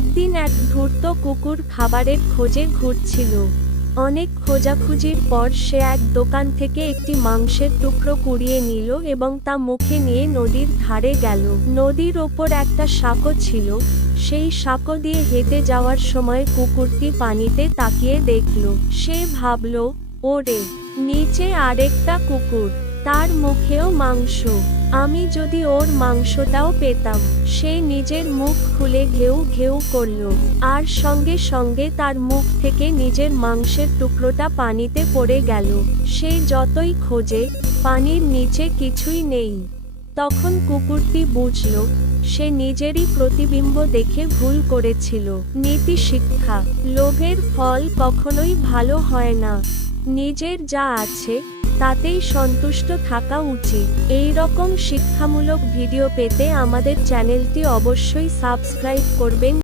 একদিন এক ধূর্ত কুকুর খাবারের খোঁজে ঘুরছিল। অনেক খোঁজাখুঁজির পর সে এক দোকান থেকে একটি মাংসের টুকরো কুড়িয়ে নিল এবং তা মুখে নিয়ে নদীর ধারে গেল। নদীর ওপর একটা সাঁকো ছিল। সেই সাঁকো দিয়ে হেঁটে যাওয়ার সময় কুকুরটি পানিতে তাকিয়ে দেখল। সে ভাবল, ওরে, নিচে আরেকটা কুকুর, তার মুখেও মাংস, আমি যদি ওর মাংসটাও পেতাম। সে নিজের মুখ খুলে ঘেউ ঘেউ করল, আর সঙ্গে সঙ্গে তার মুখ থেকে নিজের মাংসের টুকরোটা পানিতে পড়ে গেল। সে যতই খোঁজে, পানির নিচে কিছুই নেই। তখন কুকুরটি বুঝল, সে নিজেরই প্রতিবিম্ব দেখে ভুল করেছিল। নীতি শিক্ষা: লোভের ফল কখনোই ভালো হয় না। নিজের যা আছে তাতেই সন্তুষ্ট থাকা উচিত। এই রকম শিক্ষামূলক ভিডিও পেতে আমাদের চ্যানেলটি অবশ্যই সাবস্ক্রাইব করবেন।